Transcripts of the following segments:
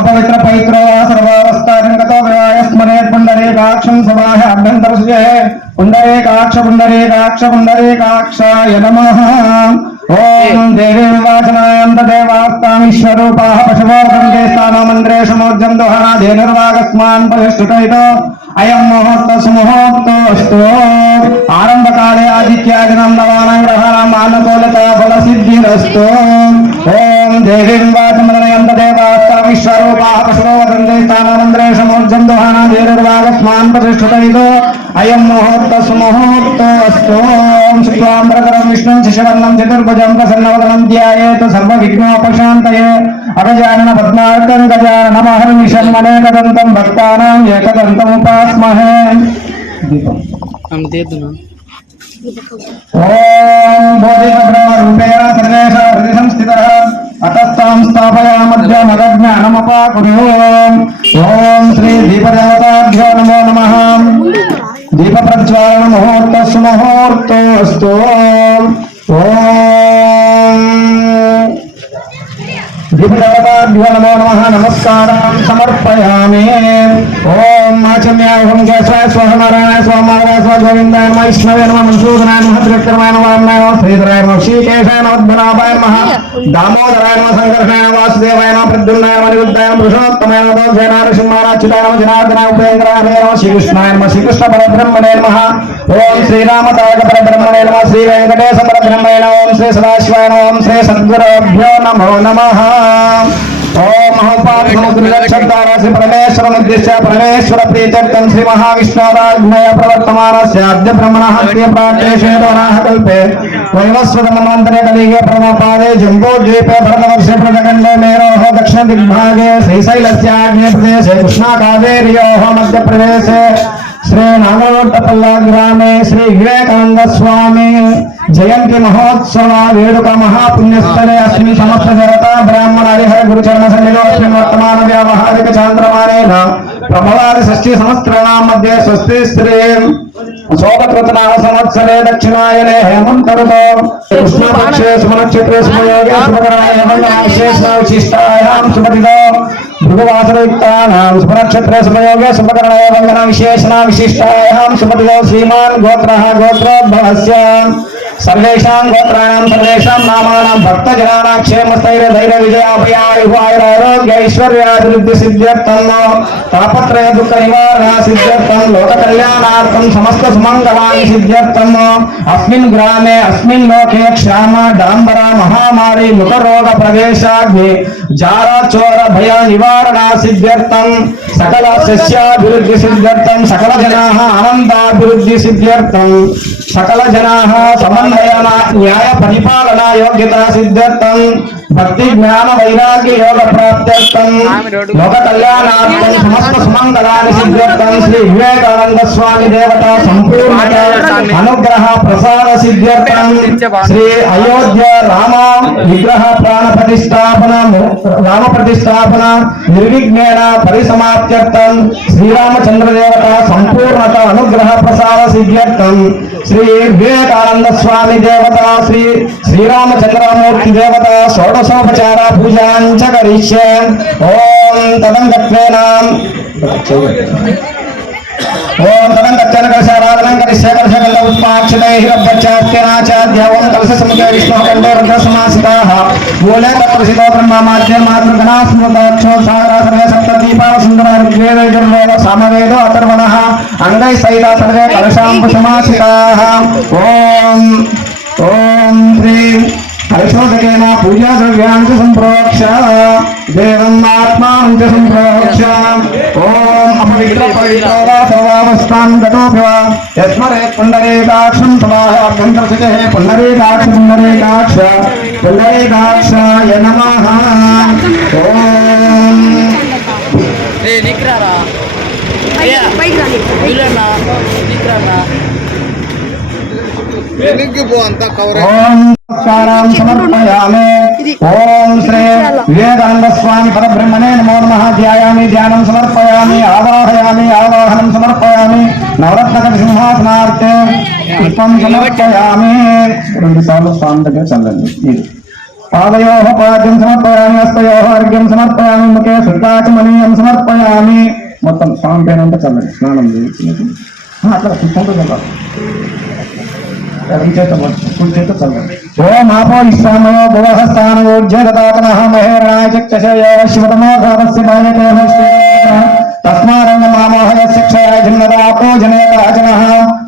अपवित्र पवित्रो सर्वावस्थागतो स्मरेत् पुण्डरीकाक्षं समाह अभ्यन्तरसुजे पुण्डरीकाक्षाय नमः। ओम देवी वाचनायन्त देवास्तामीश्वरूपाः पशवो गन्धे स्थानमन्त्रेषु मूर्जं दोहना धेनुर्वागस्मान् प्रतिष्ठितो अयं मुहूर्तस्तु आरम्भकाले आदित्यादिनं नवानां ग्रहाणाम् अनुकूलता फलसिद्धिरस्तु। ओम देवी वाचनायन्त देवास्तामीश्वरूपाः पशवो गन्धे स्थानमन्त्रेषु मूर्जं दोहना धेनुर्वागस्मान् प्रतिष्ठितो अयं मुहूर्तस्तु। शुक्लाम्बरधरं विष्णुं शशिवर्णं चतुर्भुजं प्रसन्नवदनं ध्यायेत् सर्वविघ्नोपशान्तये अगजानन पद्मार्कं गजाननमहर्निशन्मनेकदन्तं भक्तानां एकदन्तमुपास्महे। ओम बोधिब्रह्मरूपेण सर्वेश हृदि संस्थितः अतस्तां स्थापयामद्य मदज्ञानमुपाकुरु। ओम श्री दीपदेवताभ्यो नमो नमः। दीप प्रज्वालन मुहूर्तस्तु। ओम दीपदेवताभ्यो नमो नमः। नमस्कारान् समर्पयामि। ओम आचम्याहं केशवाय स्वाहा नारायणाय स्वाहा माधवाय स्वाहा गोविन्दाय नमः विष्णवे नमः मधुसूदनाय नमः त्रिविक्रमाय नमः वामनाय नमः श्रीधराय नमः श्रीकेशाय नमः पद्मनाभाय नमः दामोदराय नमः संकर्षणाय नमः वासुदेवाय नमः प्रद्युम्नाय नमः निरुद्धाय नमः पुरुषोत्तमाय नमः दोषाय नरसिंहाय अच्युताय नमः जनार्दनाय उपेन्द्राय नमः श्रीकृष्णाय नमः श्रीकृष्ण परब्रह्मणे नमः। ओम श्रीरामतारक परब्रह्मणे नमः श्री वेंकटेश परब्रह्मणे नमः ओम श्री सदाशिवाय नमः ओम श्री सद्गुरुभ्यो नमो नमः। ओम समुद्रक्षराशि परमेश्वरमुद्दिश्य परमेश्वर प्रीत्यर्थं श्री महाविष्णुराज्ञया प्रवर्तमानस्य अद्य ब्रह्मणः प्राप्तेशेदोनाः कल्पे वैवस्वतमन्वन्तरे कलिगे प्रथमपादे जम्बूद्वीपे भरतवर्षे प्रथखण्डे मेरोः दक्षिणदिग्भागे श्रीशैलस्याग्ने प्रदेशे कृष्णाकावेर्योः मध्यप्रदेशे श्री नागलोटपल्ला ग्रामे श्री विवेकानंद स्वामी जयंती महोत्सव वेणुक महापुण्यस्थले अस्मिन् समस्त देवता ब्राह्मण हरिहर गुरुचरण सन्निधौ अस्मिन् वर्तमान व्यावहारिक चान्द्रमानेन प्रभवादि षष्ठी संवत्सराणां मध्ये स्वस्ति श्री शोभकृतनाम संवत्सरे दक्षिणायने हेमन्त ऋतौ कृष्णपक्षे सुमनक्षत्रे सुमयोगे शुभकरणे विशेषविशिष्टायां शुभतिथौ भृगुवासरयुक्तानां शुभनक्षत्रे शुभयोगे शुभकरणे वन्दना विशेषणा विशिष्टायां शुभतिथौ श्रीमान् गोत्रः गोत्रोद्भवस्य सर्वेषां गोत्राणां सर्वेषां नामानां भक्तजनानां क्षेमस्थैर्य धैर्य विजयाभयायुः आयुरारोग्य ऐश्वर्याभिवृद्धि सिद्ध्यर्थं तापत्रय दुःख निवारण सिद्ध्यर्थं लोककल्याणार्थं समस्त सुमङ्गलानि सिद्ध्यर्थं अस्मिन् ग्रामे अस्मिन् लोके क्षाम डाम्बर महामारी मुखरोग प्रवेशाग्नि जार चोर भय निवारण सिद्ध्यर्थं सकल सस्याभिवृद्धि सिद्ध्यर्थं सकल जनाः आनन्दाभिवृद्धि सिद्ध्यर्थं सकल जनाः समन्वयन न्याय परिपालना योग्यता सिद्ध्यर्थं भक्ति ज्ञान वैराग्य योग प्राप्त्यर्थं लोक कल्याणार्थं समस्त सुमंगलानि सिद्ध्यर्थं श्री विवेकानंद स्वामी देवता संपूर्ण अनुग्रह प्रसाद सिद्ध्यर्थं श्री अयोध्या राम विग्रह प्राण प्रतिष्ठापन निर्विघ्नेन परिसमाप्त्यर्थं श्रीरामचंद्र देवता संपूर्णता अनुग्रह प्रसाद सिद्ध्यर्थं श्री विवेकानंद स्वामी देवता श्री श्रीरामचंद्रमूर्ति देवता षोडशोपचार पूजां च करिष्ये। ओम तदंगत्वेनां ओम तदंगत्वेन कलशाराधनं करिष्ये। कलशगन्ध पुष्पाक्षतैः रब्बचात्यनाचाद्य ओम कलशसमुखे विष्णुः कण्ठे रुद्रसमासिताः मूले तत्प्रसिद्धो ब्रह्मा माध्ये मातृगणाः स्मृताक्षो सागरा सर्वे सप्तदीपाः सुन्दरा ऋग्वेदो यजुर्वेदो सामवेदो अथर्वणः अङ्गैः सहिता सर्वे कलशाम्बुसमासिताः। ओम ओम श्रीं हर्षोदकेन पूजा द्रव्यान् च सम्प्रोक्ष्य देवम् आत्मानं च सम्प्रोक्ष्य ओम अपवित्र पवित्रो वा सर्वावस्थां गतोऽपि वा यस्मरेत् पुण्डरीकाक्षं समाह अभ्यन्तरसुचे पुण्डरीकाक्षाय नमः। ओम निकरारा नमस्कारां समर्पयामि। ओम श्री विवेकानंद स्वामी परब्रह्मणे नमो नमः। ध्यायामि ध्यानं समर्पयामि आवाहयामि సమర్పయామి ఆవాహనం సమర్పయామి నవరత్న సింహాసనార్థే పుష్పం సమర్పయామి 2 సార్లు స్వామి దగ్గర చల్లండి మీరు పాదయోః పాద్యం సమర్పయామి హస్తయోః అర్ఘ్యం సమర్పయామి ముఖే శుద్ధాచమనీయం సమర్పయామి మొత్తం స్వామి పైన అంతా చల్లండి స్నానం చేసి అట్లా పుష్పంతో చల్లాలి కుడి చేత చల్లండి ఓం ఆపో ఇష్టామయో భువహస్థానోర్జగతాతనః మహేరణాయ చక్షశయో శివతమో భావస్య బాయతేః తస్మారంగమామోహయ శిక్షయ జిన్నదాపో జనేతాచనః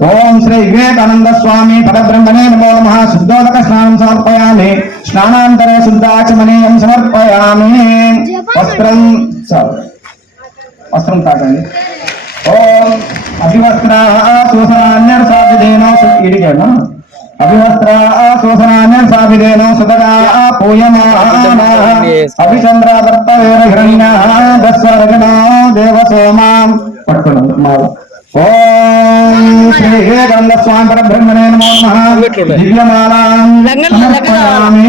ఓం శ్రీ వివేకానంద స్వామి పరబ్రహ్మణే నమో నమః శుద్ధోదక స్నానం సమర్పయామి స్నానాంతరే శుద్ధాచమనీయం సమర్పయామి వస్త్రం తాకండి ఓం అభివస్త్రాః శోషణాన్యర్సాభిదేనో ఇడికేనా అభివస్త్రాశోషణాన్యర్సాభిదేనో సుతగా పూయమానాః అభిచంద్రాదత్తవేర హిరణ్యాః దస్వరగణో దేవసోమాం పట్టుకోండి మాల ఓం శ్రీ వివేకానంద స్వామి పరబ్రహ్మణే నమో నమః దివ్యమాలాం సమర్పయామి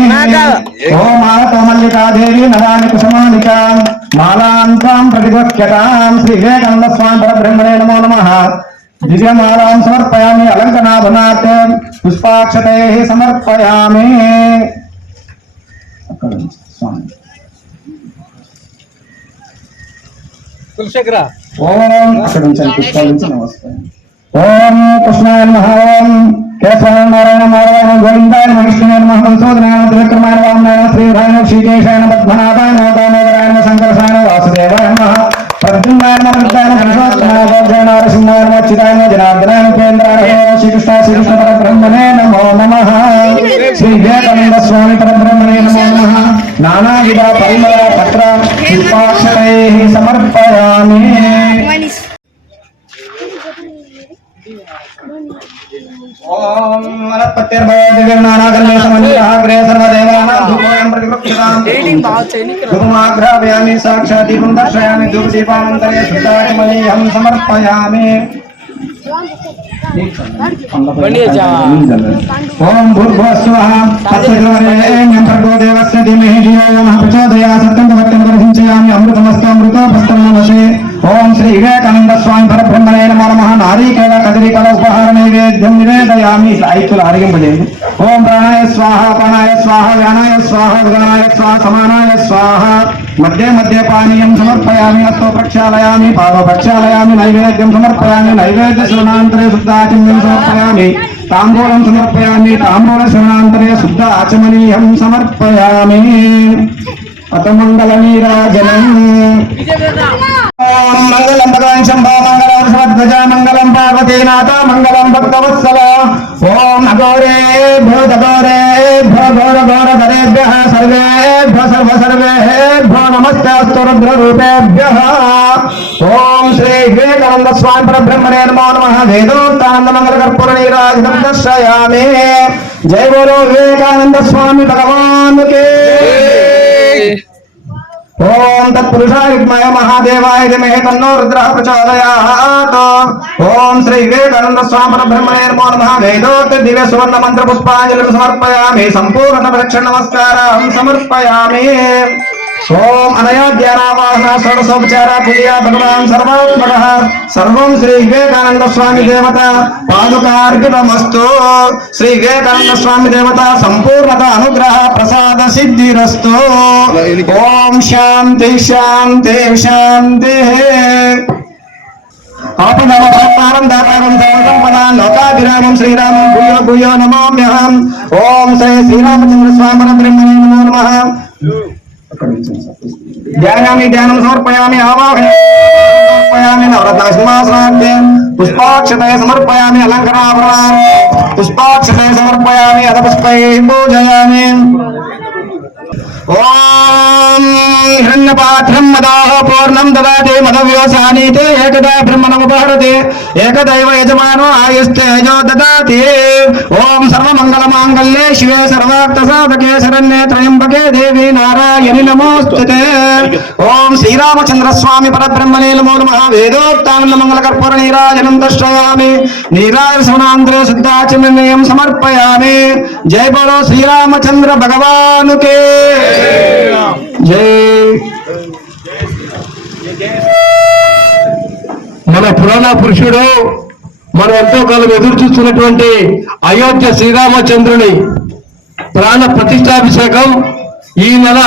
ఓం మాలతో మల్లికాదేవి నరాని కుసుమాలికాం మాలాంతాం ప్రతిగోక్యతాం శ్రీ వివేకానంద స్వామి పరబ్రహ్మణే నమో నమః దివ్యమాలాం సమర్పయామి అలంకనాభనాత్ పుష్పాక్షతైః సమర్పయామి స్వామి ఓం అక్కడ నుంచి పుష్పాల నుంచి నమస్కారం ఓం కృష్ణాయ నమః ఓం కేశవాయ నారాయణ నారాయణ గోవిందాయ నమః విష్ణువే నమః మధుసూదనాయ త్రివిక్రమాయ వామనాయ శ్రీధరాయ శ్రీకేశాయ పద్మనాభాయ దామోదరాయ సంకర్షాయ వాసుదేవాయ నమః ప్రద్యుమ్నాయ నమః పురుషోత్తమాయ గోవిందాయ నరసింహాయ అచ్యుతాయ జనార్దనాయ ఉపేంద్రాయ శ్రీకృష్ణ శ్రీకృష్ణ పరబ్రహ్మణే నమో నమః శ్రీ వివేకానంద స్వామి పరబ్రహ్మణే నమో నమః నానావిధ పరిమళ పత్ర పుష్పాక్షతైః సమర్పయామి ఓం వనస్పతిర్భయదివ్యనానాగల్య సమన్వితః సర్వదేవానాం ధూపోయం ప్రతిపక్షతాం ధూమాగ్రాపయామి సాక్షాత్ దీపం దర్శయామి ధూపదీపానంతరే శుద్ధాచమనీయం సమర్పయామి ఓం భూర్భువస్సువః తత్సవితుర్వరేణ్యం భర్గో దేవస్య ధీమహి ధియో యో నః ప్రచోదయాత్ సత్యం సత్యం దర్శించయామి అమృతమస్తు అమృతోపస్తమనవసే ఓం శ్రీ వివేకానంద స్వామి పరబ్రహ్మణే నమో నమః నారీకేళ కదలికల ఉపహార నైవేద్యం నివేదయామి ఐతులు ఆరగింపజేయండి ఓం ప్రాణాయ స్వాహ అపానాయ స్వాహ వ్యానాయ స్వాహ ఉదనాయ స్వాహ సమానాయ స్వాహ మధ్య మధ్య పానీయం సమర్పయామి హస్తో ప్రక్షాళయామి పాదో ప్రక్షాళయామి నైవేద్యం సమర్పయామి నైవేద్య శరణాంతరే శుద్ధ ఆచమనీయం సమర్పయామి తాంబూలం సమర్పయామి తాంబూల శరణాంతరే శుద్ధ ఆచమనీయం సమర్పయామి అతమంగళ నీరాజనం మంగళం భగవాన్ శంభో మంగళం శ్రద్ధజ మంగళం పార్వతీనాథ మంగళం భక్తవత్సల ఓం అఘోరేభ్యో ఘోరేభ్యో ఘోర ఘోరధరేభ్యః సర్వేభ్యో సర్వేభ్యో నమస్తేస్తు రుద్రరూపేభ్యః ఓం శ్రీ వివేకానంద స్వామి పరబ్రహ్మణే నమో నమః వేదోక్తానంద మంగళ కర్పూర నీరాజనం దర్శయామి జై బోలో వివేకానంద స్వామి భగవాన్ కే ఓం తత్పురుషాయ విద్మహే మహాదేవాయ ధీమహి తన్నో రుద్రః ప్రచోదయాత్ ఓం శ్రీ వివేకానంద స్వామి పరబ్రహ్మణే నమో నమః వేదోక్త దివ్య సువర్ణ మంత్ర పుష్పాంజలిం సమర్పయామి సంపూర్ణ ప్రదక్షిణ నమస్కారం సమర్పయామి ఓం అనయా ధ్యానావాహన షోడశోపచార పూజయా భగవాన్ సర్వాత్మకః సర్వం శ్రీ వివేకానంద స్వామి దేవత పాదుకార్పితమస్తు శ్రీ వివేకానంద స్వామి దేవత సంపూర్ణత అనుగ్రహ ప్రసాద సిద్ధిరస్తు ఓం శాంతి శాంతి శాంతి ఆపదావతారం దాతారం సర్వసంపదాం లోకాభిరామం శ్రీరామం భూయో భూయో నమామ్యహం ఓం శ్రీ శ్రీరామచంద్ర స్వామి పరబ్రహ్మణే నమో నమః ధ్యాయామి ధ్యానం సమర్పయామి ఆవాహయామి నవరత్న సింహాసనార్థే పుష్పాక్షతయ సమర్పయామి అలంకరాభరణాన్ పుష్పాక్షతయ సమర్పయామి అథ పుష్పైః పూజయామి ఓం హిరణ్యపాత్రం మదాః పూర్ణం దదాతి మదవ్యోసానీతే ఏకదా బ్రహ్మణముపహరతి ఏకదైవ యజమానో ఆయుస్తేజో దదాతి ఓం సర్వమంగళమాంగళ్యే శివే సర్వార్థసాధకే శరణ్యే త్రయంబకే దేవి నారాయణి నమోస్తుతే ఓం శ్రీరామచంద్ర స్వామి పరబ్రహ్మణే నమో నమః వేదోక్తానంద మంగళ కర్పూర నీరాజనం దర్శయామి నీరాజన శరణాంతరే శుద్ధాచమనీయం సమర్పయామి జై బోలో శ్రీరామచంద్ర భగవాన్ కే జై మన పురాణ పురుషుడు మనం ఎంతో కాలం ఎదురు చూస్తున్నటువంటి అయోధ్య శ్రీరామచంద్రుని ప్రాణ ప్రతిష్టాభిషేకం ఈ నెల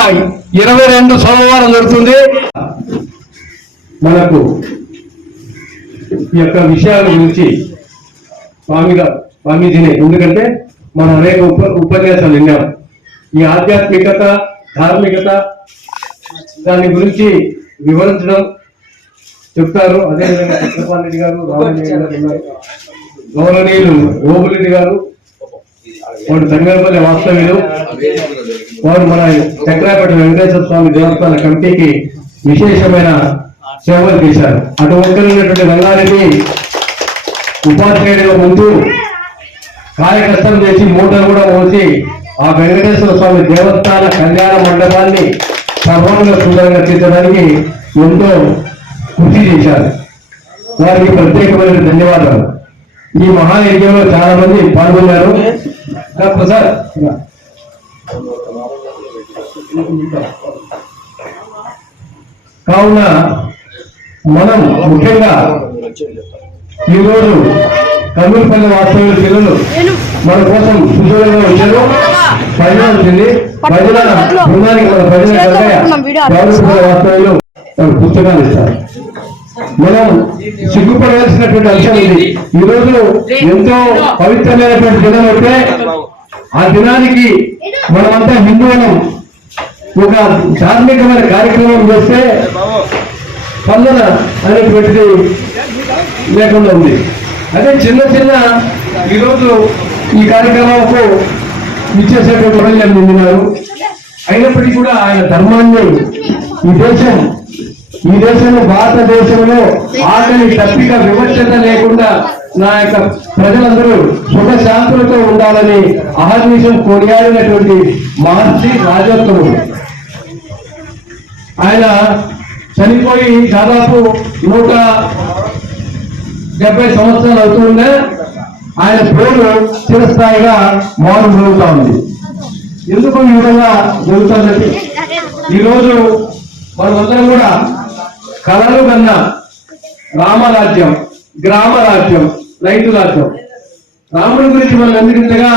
22 సోమవారం జరుగుతుంది. మనకు ఈ యొక్క విషయాల గురించి స్వామీజీని, ఎందుకంటే మనం అనేక ఉపన్యాసాలు విన్నాం. ఈ ఆధ్యాత్మికత, ధార్మికత దాని గురించి వివరించడం చెప్తారు. అదేవిధంగా చంద్రబాబు రెడ్డి గారు, రామరెడ్డి గారు ఉన్నారు, గౌరవనీయులు ఓబులరెడ్డి గారు, వాడు తంగరపల్లి వాస్తవ్యులు, వారు మన చక్రాపేట వెంకటేశ్వర స్వామి దేవస్థాన కమిటీకి విశేషమైన సేవలు చేశారు. అటు ఒక్కరున్నటువంటి రంగారెడ్డి ఉపాధ్యాయుడిగా ముందు కాయ కష్టం చేసి మూటలు కూడా మోసి ఆ వెంకటేశ్వర స్వామి దేవస్థాన కళ్యాణ మండపాన్ని సర్వంగా సుందరంగా తీర్చడానికి ఎంతో కృషి చేశారు. వారికి ప్రత్యేకమైన ధన్యవాదాలు. ఈ మహాయజ్ఞంలో చాలా మంది పాల్గొన్నారు. ప్రసాద్ కావున మనం ముఖ్యంగా ఈరోజు కర్నూలుపల్లి వాస్తవ్యుల పిల్లలు మన కోసం సుశోభంగా వచ్చారు. భజన వచ్చింది. భజన బృందానికి మన భజన వాస్తవ్యులు పుస్తకాలు ఇస్తారు. మనం సిగ్గుపడవలసినటువంటి అంశం ఇది. ఈ రోజు ఎంతో పవిత్రమైనటువంటి దినం అయితే ఆ దినానికి మనమంతా హిందువులం ఒక ధార్మికమైన కార్యక్రమం చేస్తే స్పందన అనేటువంటిది లేకుండా ఉంది. అదే చిన్న చిన్న ఈరోజు ఈ కార్యక్రమాలకు ఇచ్చేసేటువంటి ప్రజలు నిండినారు. అయినప్పటికీ కూడా ఆయన ధర్మాన్ని ఈ దేశంలో భారతదేశంలో ఆకలి తప్పిక వివక్షత లేకుండా నా యొక్క ప్రజలందరూ సుఖశాంతులతో ఉండాలని అహర్నిశం కొనియాడినటువంటి మహర్షి రాజోత్తముడు. ఆయన చనిపోయి దాదాపు 170 సంవత్సరాలు అవుతుండే ఆయన పేరు చిరస్థాయిగా మౌనం జరుగుతూ ఉంది. ఎందుకు ఈ విధంగా జరుగుతుందంటే ఈరోజు మనమందరం కూడా కళలు కన్నా రామరాజ్యం, గ్రామరాజ్యం, రైతు రాజ్యం, రాముడి గురించి మనం ఎందుకంతగా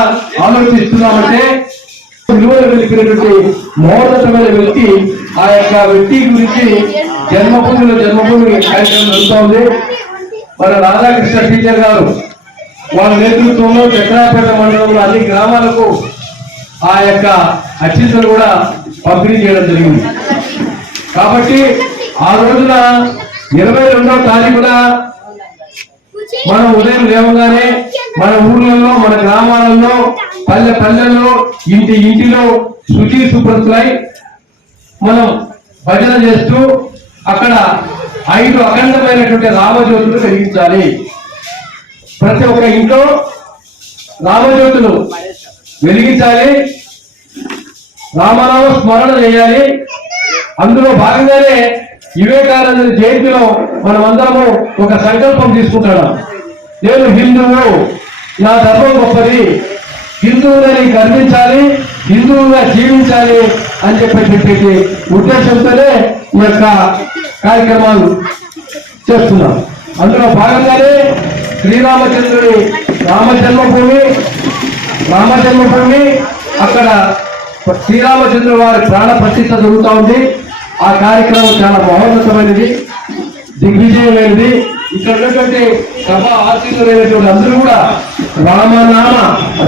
ఆలోచిస్తున్నామంటే విలువలు వెలిపినటువంటి మహోన్నతమైన వ్యక్తి, ఆ యొక్క వ్యక్తి గురించి జన్మభూమి కార్యక్రమం జరుగుతూ ఉంది. మన రాధాకృష్ణ టీచర్ గారు వాళ్ళ నేతృత్వంలో చక్రాపేట మండలంలో అన్ని గ్రామాలకు ఆ యొక్క అక్షింతలు కూడా పంపిణీ చేయడం జరిగింది. కాబట్టి ఆ రోజున 22వ తారీఖున మనం ఉదయం లేవగానే మన ఊర్లలో, మన గ్రామాలలో, పల్లెల్లో, ఇంటిలో శుచి శుభ్రతులై మనం భజన చేస్తూ అక్కడ 5 అఖండమైనటువంటి రామజ్యోతులు వెలిగించాలి. ప్రతి ఒక్క ఇంట్లో రామజ్యోతులు వెలిగించాలి, రామనామ స్మరణ చేయాలి. అందులో భాగంగానే వివేకానంద జయంతిలో మనమందరము ఒక సంకల్పం తీసుకుంటాడు. నేను హిందువు, నా ధర్మం గొప్పది, హిందువులని గర్వించాలి, హిందువుగా జీవించాలి అని చెప్పేటువంటి ఉద్దేశంతోనే ఈ యొక్క కార్యక్రమాలు చేస్తున్నాం. అందులో భాగంగానే శ్రీరామచంద్రుడి రామజన్మభూమి అక్కడ శ్రీరామచంద్రుడు వారి ప్రాణ ప్రతిష్ఠ జరుగుతూ ఉంది. ఆ కార్యక్రమం చాలా మహోన్నతమైనది, దిగ్విజయమైనది. ఇక్కడ ఉన్నటువంటి సభా ఆశీర్వైనటువంటి అందరూ కూడా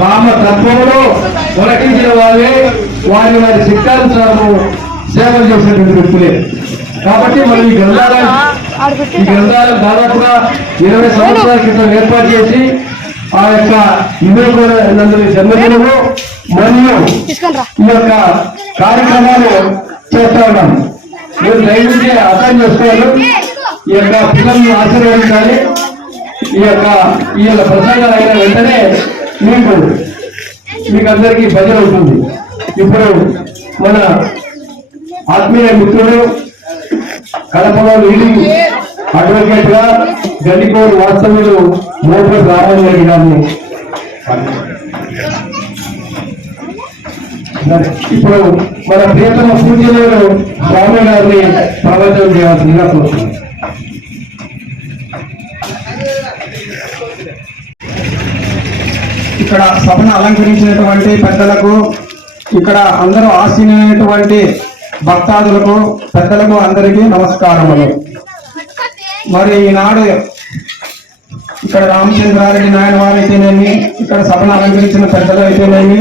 రామ తత్వంలో తొలగించిన వాళ్ళే, వారి శిక్షానుసారము సేవలు చేసినటువంటి వ్యక్తులే. కాబట్టి మనం ఈ గ్రంథాలను దాదాపుగా 20 సంవత్సరాల క్రితం ఏర్పాటు చేసి ఆ యొక్క వివేకానందుని జన్మదినము మరియు ఈ యొక్క కార్యక్రమాలు చేస్తా ఉన్నాం. మీరు దయచేసి అర్థం చేసుకోవాలి. ఈ యొక్క పిల్లలను ఆశీర్వదించాలి. ఈ యొక్క ప్రసంగాలు అయిన వెంటనే మీకు అందరికీ భజన ఉంటుంది. ఇప్పుడు మన ఆత్మీయ మిత్రుడు కడపలో లీడింగ్ అడ్వకేట్ గా గండికోడు వాస్తవ్యులు మోపూర్ రామరెడ్డి గారిని ఇప్పుడు మన ప్రియతమ పూజలు స్వామి గారిని ప్రవచనం చేయాల్సిందిగా కోరుతున్నాం. ఇక్కడ సభను అలంకరించినటువంటి పెద్దలకు, ఇక్కడ అందరూ ఆసీనమైనటువంటి భక్తాదులకు, పెద్దలకు అందరికీ నమస్కారములు. మరి ఈనాడు ఇక్కడ రామచంద్రారెడ్డి నాయన వారు అయితేనేమి, ఇక్కడ సభను అలంకరించిన పెద్దలు అయితేనేమి,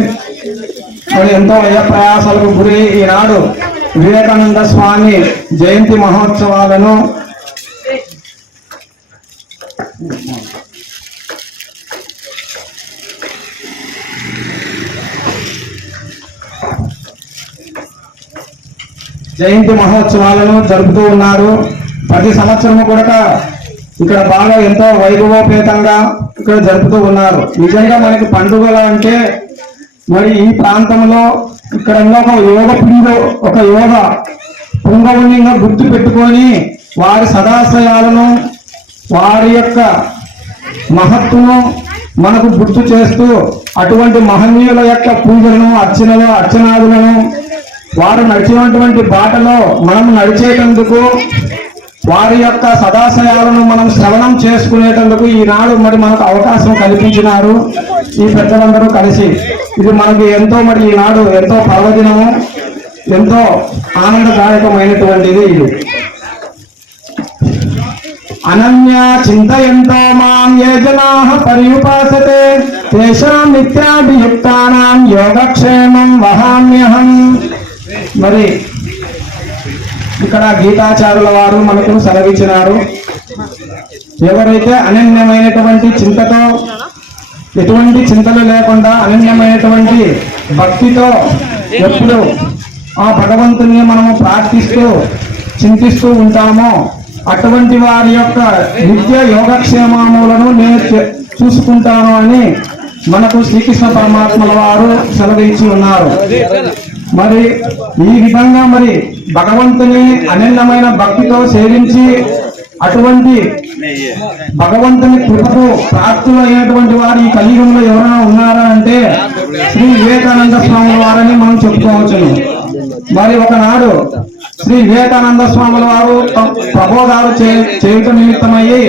మరి ఎంతో వ్యయ ప్రయాసాలకు గురి ఈనాడు వివేకానంద స్వామి జయంతి మహోత్సవాలను జరుపుతూ ఉన్నారు. ప్రతి సంవత్సరము కూడా ఇక్కడ బాగా ఎంతో వైభవోపేతంగా ఇక్కడ జరుపుతూ ఉన్నారు. నిజంగా మనకి పండుగలు అంటే మరి ఈ ప్రాంతంలో ఇక్కడ ఒక యోగ పుంగవుని గుర్తు పెట్టుకొని వారి సదాశయాలను, వారి యొక్క మహత్తును మనకు గుర్తు చేస్తూ అటువంటి మహనీయుల యొక్క పూజలను, అర్చనాదులను వారు నడిచినటువంటి బాటలో మనం నడిచేటందుకు, వారి యొక్క సదాశయాలను మనం శ్రవణం చేసుకునేటందుకు ఈనాడు మరి మనకు అవకాశం కల్పించినారు ఈ పెద్దలందరూ కలిసి. ఇది మనకి ఎంతో మరి ఈనాడు ఎంతో పర్వదినము, ఎంతో ఆనందదాయకమైనటువంటిది. ఇది అనన్య చింతయంతో మాం ఏ జనాః పర్యుపాసతే తేషాం నిత్యాభియుక్తానాం యోగక్షేమం వహామ్యహం. మరి ఇక్కడ గీతాచారుల వారు మనకు సెలవిచ్చినారు. ఎవరైతే అనన్యమైనటువంటి చింతతో, ఎటువంటి చింతలు లేకుండా అనన్యమైనటువంటి భక్తితో ఎప్పుడు ఆ భగవంతుని మనము ప్రార్థిస్తూ చింతిస్తూ ఉంటామో అటువంటి వారి యొక్క నిత్య యోగక్షేమములను నేను చూసుకుంటాను అని మనకు శ్రీకృష్ణ పరమాత్మల వారు సెలవించి ఉన్నారు. మరి ఈ విధంగా మరి భగవంతుని అనన్యమైన భక్తితో సేవించి అటువంటి భగవంతుని కృపకు ప్రాప్తులు అయినటువంటి వారు ఈ కలియుగంలో ఎవరైనా ఉన్నారా అంటే శ్రీ వివేకానంద స్వాముల వారని మనం చెప్పుకోవచ్చును. మరి ఒకనాడు శ్రీ వివేకానంద స్వాముల వారు ప్రబోధాలు చేయటం నిమిత్తమయ్యి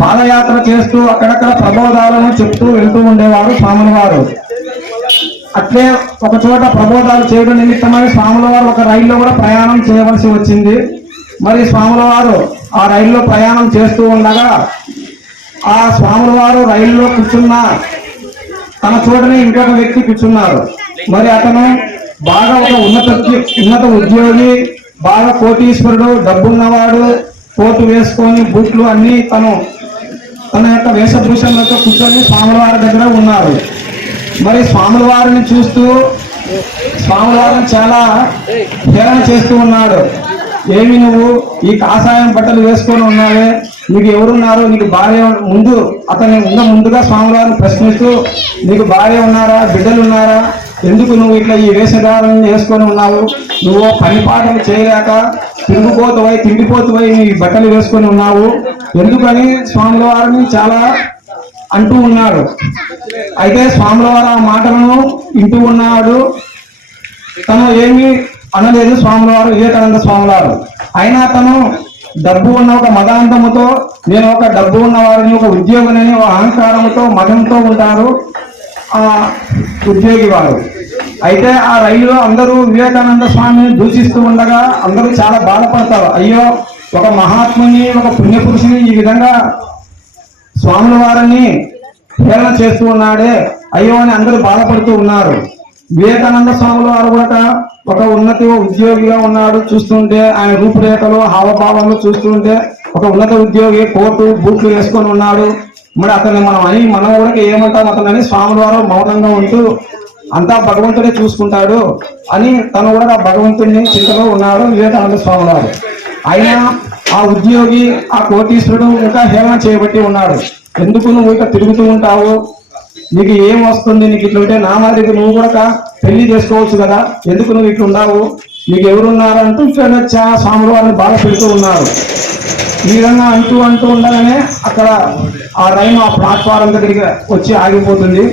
పాదయాత్ర చేస్తూ అక్కడక్కడ ప్రబోధాలను చెప్తూ వెళ్తూ ఉండేవారు స్వాముల వారు. అట్లే ఒక చోట ప్రబోధాలు చేయడం నిమిత్తమై స్వాముల వారు ఒక రైల్లో కూడా ప్రయాణం చేయవలసి వచ్చింది. మరి స్వాముల వారు ఆ రైల్లో ప్రయాణం చేస్తూ ఉండగా ఆ స్వాముల వారు రైల్లో కూర్చున్న తన చోటనే ఇంకొక వ్యక్తి కూర్చున్నారు. మరి అతను బాగా ఒక ఉన్నత ఉద్యోగి, బాగా కోటీశ్వరుడు, డబ్బున్నవాడు, కోటు వేసుకొని బూట్లు అన్ని తన యొక్క వేషభూషణలతో కూర్చొని స్వాముల వారి దగ్గర ఉన్నారు. మరి స్వాముల వారిని చూస్తూ స్వాముల వారిని చాలా హేళన చేస్తూ ఉన్నాడు. ఏమి నువ్వు ఈ కాషాయం బట్టలు వేసుకొని ఉన్నావే, నీకు ఎవరున్నారు, నీకు భార్య అతని ముందుగా స్వాముల వారిని ప్రశ్నిస్తూ నీకు భార్య ఉన్నారా, బిడ్డలు ఉన్నారా, ఎందుకు నువ్వు ఇట్లా ఈ వేషధారణ వేసుకొని ఉన్నావు, నువ్వు పని పాటలు చేయలేక తిండిపోతువై నీ బట్టలు వేసుకొని ఉన్నావు ఎందుకని స్వాముల వారిని చాలా అంటూ ఉన్నాడు. అయితే స్వాముల వారు ఆ మాటలను వింటూ ఉన్నాడు. తను ఏమీ అనలేదు స్వాముల వారు, వివేకానంద స్వాముల వారు. అయినా తను డబ్బు ఉన్న ఒక మదాంతముతో, నేను ఒక డబ్బు ఉన్నవారిని, ఒక ఉద్యోగిని, ఒక అహంకారంతో మదంతో ఉంటారు ఆ ఉద్యోగి వారు. అయితే ఆ రైలులో అందరూ వివేకానంద స్వామిని దూషిస్తూ ఉండగా అందరూ చాలా బాధపడతారు. అయ్యో, ఒక మహాత్ముని, ఒక పుణ్యపురుషుని ఈ విధంగా స్వాముల వారిని హేళన చేస్తూ ఉన్నాడే, అయ్యో అని అందరూ బాధపడుతూ ఉన్నారు. వివేకానంద స్వాముల వారు కూడా ఒక ఉన్నత ఉద్యోగిగా ఉన్నాడు. చూస్తుంటే ఆయన రూపురేఖలు, హావభావాలు చూస్తుంటే ఒక ఉన్నత ఉద్యోగి, కోటు బూట్లు వేసుకొని ఉన్నాడు. మరి అతన్ని మనం కూడా ఏమంటాం అతనని స్వాముల వారు మౌనంగా ఉంటూ అంతా భగవంతుడే చూసుకుంటాడు అని తను కూడా భగవంతుడిని చింతలో ఉన్నాడు వివేకానంద స్వాముల వారు. అయినా ఆ ఉద్యోగి, ఆ కోటీశ్వరుడు ఇంకా హేళన చేయబట్టి ఉన్నాడు. ఎందుకు నువ్వు ఇక తిరుగుతూ ఉంటావు, నీకు ఏం వస్తుంది, నీకు ఇట్లుంటే నా మాదిరికి నువ్వు కూడా పెళ్లి చేసుకోవచ్చు కదా, ఎందుకు నువ్వు ఇట్లున్నావు, నీకు ఎవరున్నారు అంటూ ఇక్కడ స్వాముల వారిని బాగా పెడుతూ ఉన్నారు. ఈ విధంగా అంటూ ఉండగానే అక్కడ ఆ రైలు ఆ ప్లాట్ఫారం దగ్గరికి వచ్చి ఆగిపోతుంది.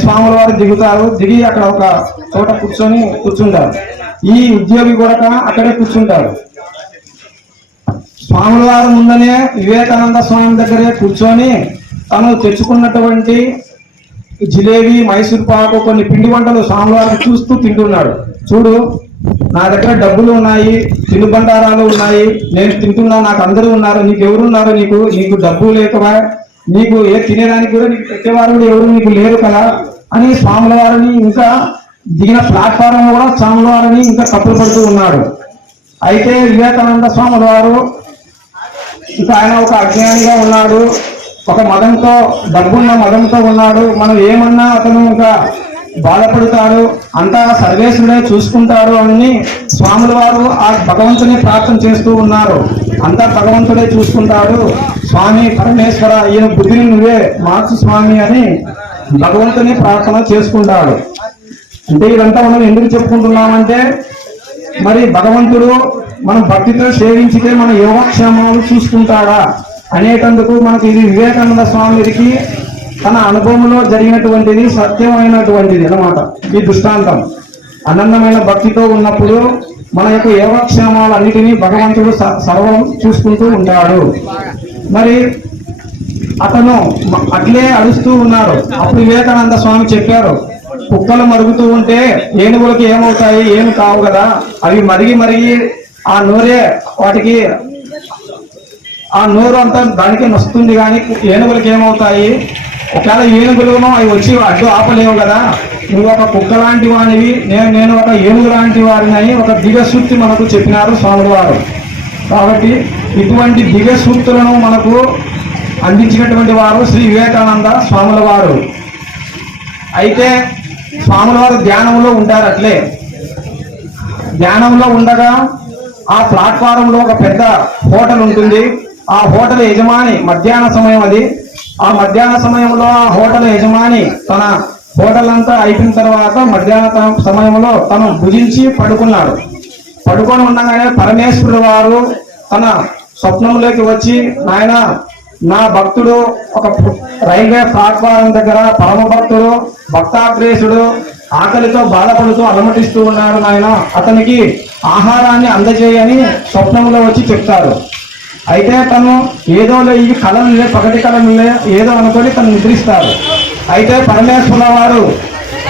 స్వాముల వారు దిగుతారు. దిగి అక్కడ ఒక చోట కూర్చుంటారు. ఈ ఉద్యోగి కూడా అక్కడే కూర్చుంటారు. స్వాముల వారి ముందనే వివేకానంద స్వామి దగ్గరే కూర్చొని తను తెచ్చుకున్నటువంటి జిలేబీ, మైసూర్ పాకు, కొన్ని పిండి వంటలు స్వాముల వారికి చూస్తూ తింటున్నాడు. చూడు, నా దగ్గర డబ్బులు ఉన్నాయి, తినుబండారాలు ఉన్నాయి, నేను తింటున్నా, నాకు అందరూ ఉన్నారు, నీకు ఎవరున్నారు? నీకు డబ్బు లేకవా? నీకు ఏ తినేదానికి కూడా నీకు పెట్టేవారు కూడా ఎవరు నీకు లేరు కదా అని స్వాముల వారిని, ఇంకా దిగిన ప్లాట్ఫారం కూడా స్వాముల వారిని ఇంకా కప్పులు పడుతూ ఉన్నాడు. అయితే వివేకానంద స్వాముల వారు ఇంకా ఆయన ఒక అజ్ఞానిగా ఉన్నాడు, ఒక మదంతో, డబ్బున్న మదంతో ఉన్నాడు. మనం ఏమన్నా అతను ఇంకా బాధపడతాడు, అంతా సర్వేశ్వరుడే చూసుకుంటాడు అని స్వాముల వారు ఆ భగవంతుని ప్రార్థన చేస్తూ ఉన్నారు. అంతా భగవంతుడే చూసుకుంటాడు, స్వామి పరమేశ్వర ఈయన బుద్ధిని నువ్వే మార్చు స్వామి అని భగవంతుని ప్రార్థన చేసుకుంటాడు. అంటే ఇదంతా మనం ఎందుకు చెప్పుకుంటున్నామంటే, మరి భగవంతుడు మనం భక్తితో సేవించితే మన యోగక్షేమాలు చూసుకుంటాడా అనేటందుకు మనకు ఇది వివేకానంద స్వామికి తన అనుభవంలో జరిగినటువంటిది, సత్యమైనటువంటిది అన్నమాట ఈ దృష్టాంతం. అనందమైన భక్తితో ఉన్నప్పుడు మన యొక్క యోగక్షేమాలన్నిటినీ భగవంతుడు సర్వం చూసుకుంటూ ఉంటాడు. మరి అతను అట్లే అడుస్తూ ఉన్నాడు. అప్పుడు వివేకానంద స్వామి చెప్పారు, కుక్కలు మరుగుతూ ఉంటే ఏనుగులకి ఏమవుతాయి? ఏమి కావు కదా, అవి మరిగి మరిగి ఆ నోరే వాటికి, ఆ నోరు అంతా దానికి నొస్తుంది, కానీ ఏనుగులకి ఏమవుతాయి? ఒకవేళ ఏనుగులను అవి వచ్చి అడ్డు ఆపలేవు కదా, నువ్వు ఒక కుక్క లాంటి వాడివి, నేను ఒక ఏనుగు లాంటి వాడిని అని ఒక దివ్య సూక్తి మనకు చెప్పినారు స్వాముల వారు. కాబట్టి ఇటువంటి దివ్య సూక్తులను మనకు అందించినటువంటి వారు శ్రీ వివేకానంద స్వాముల వారు. అయితే స్వాముల వారు ధ్యానంలో ఉంటారు. అట్లే ధ్యానంలో ఉండగా ఆ ప్లాట్ఫారంలో ఒక పెద్ద హోటల్ ఉంటుంది. ఆ హోటల్ యజమాని, మధ్యాహ్న సమయం అది, ఆ మధ్యాహ్న సమయంలో ఆ హోటల్ యజమాని తన హోటల్ అంతా అయిపోయిన తర్వాత మధ్యాహ్న సమయంలో తను భుజించి పడుకున్నాడు. పడుకొని ఉండగానే పరమేశ్వరుడు వారు తన స్వప్నంలోకి వచ్చి, నాయన నా భక్తుడు ఒక రైల్వే ప్లాట్ఫారం దగ్గర పరమ భక్తుడు, భక్తాగ్రేసుడు, ఆకలితో బాధపడుతూ అలమటిస్తూ ఉన్నాడు నాయన, అతనికి ఆహారాన్ని అందజేయని స్వప్నంలో వచ్చి చెప్తారు. అయితే తను ఏదో ఈ కళలులే, పగటి కళలులే ఏదో అనుకొని తను నిద్రిస్తారు. అయితే పరమేశ్వర వారు